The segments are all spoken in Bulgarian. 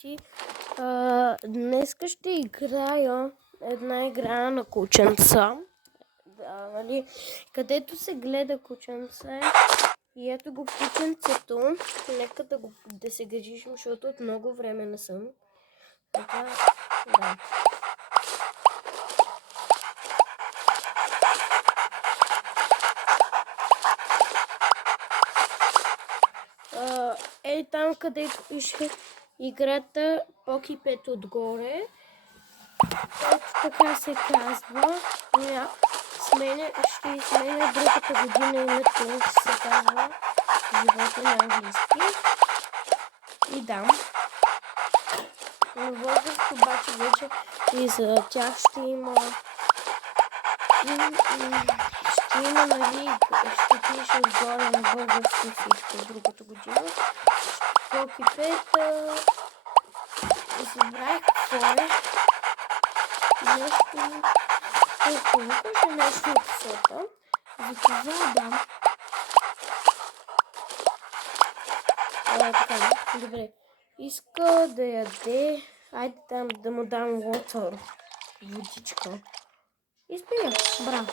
здрасти. Днеска ще играя една игра на кученца. Да, нали? Където се гледа кученце. И ето го кученцето. Нека да се грижим, защото от много време не съм. Така, да. Там, където пише играта Покипет отгоре. Ето така се казва. Ще сменя другата година името се казва живота на английски. И да. На възраст обаче вече и за тях ще има нали, ще пише отгоре на възраст и всичко другата година. Покипета забравих какво е. Нещо от сота. За това да. Така, добре. Иска да яде. Айде там да му дам water. Водичка. Изпия. Браво.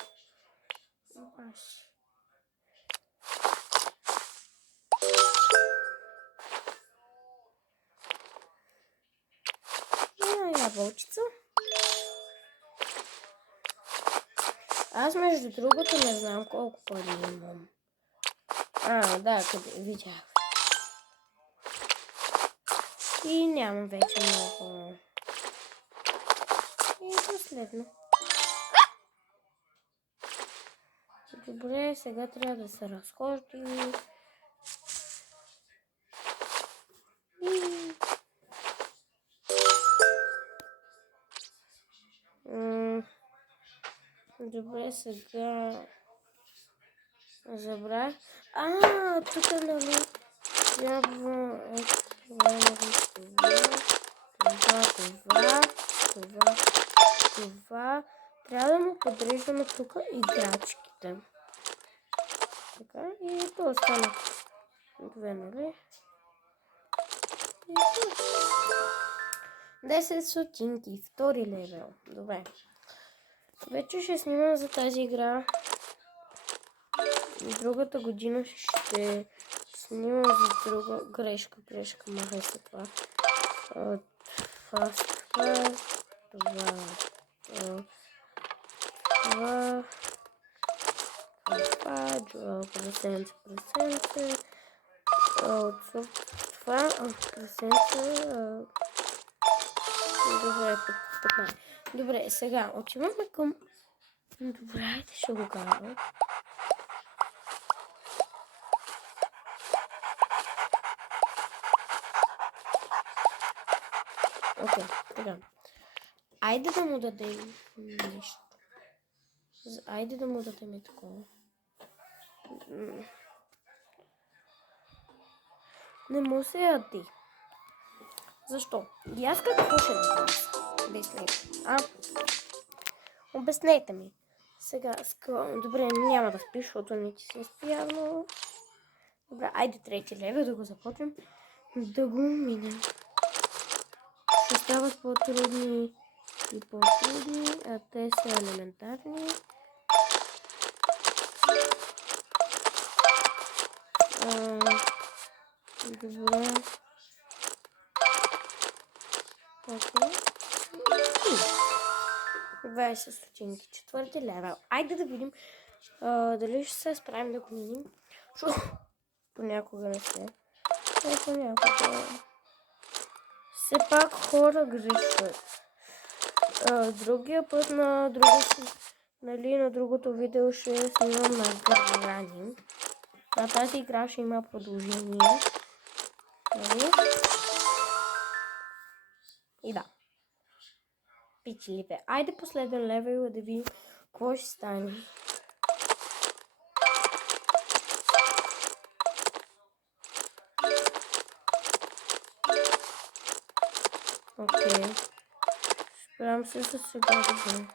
Ябълчица. Аз между другото не знам колко пари имам. Да, къде видях. И нямам вече много. И последно. Добре, сега трябва да се разхождим. Добре, сега забрах. Тук нали трябва това. Трябва да му подреждаме тук играчките. Така, и то остана. Две, нали? 10 стотинки, втори левел. Добре. Вече ще снимам за тази игра. Другата година ще снимам за друга грешка, махай се това. Това, 2%. Добре, сега отиваме към... Добре, ще го кажа. Окей, така. Айде да му дадем нещо. Айде да му дадем такова. Не му се яди. Защо? И аз какво ще дадем? Обяснете. Обяснете ми. Сега, добре, няма да спиш, защото не ти се спи явно. Добре, айде трети левел да го започнем. Да го минем. Ще стават по-трудни и по-трудни, а те са елементарни. Добре. Окей. 20 стотинки. Четвърти левел. Айде да видим дали ще се справим да го миним. Понякога не се. Понякога. Все пак хора грешат. Другия път на другото видео ще снимам на грани. На тази игра ще има продължение. Нали? И да. Пичливе. Айде последен левел да видим какво ще стане. Окей. Справям се с сега добре.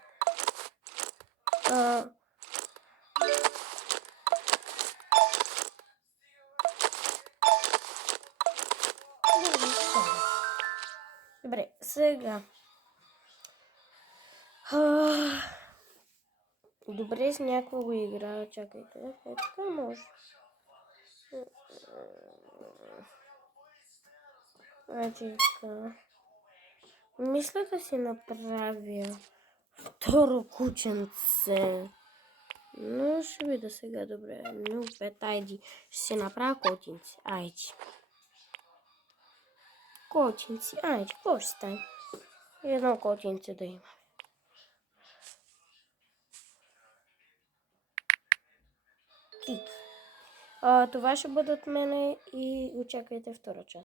Добре, сега. Добре, с някакво го играя. Чакайте. Така може. Значи така. Мисля да си направя второ кученце. Но ще видя сега, добре. 0,5, айди. Ще си направя котинци. Айди. Котинци, айди. Какво ще стане? Едно котинце да има. Това ще бъде от мене и очаквайте втора част.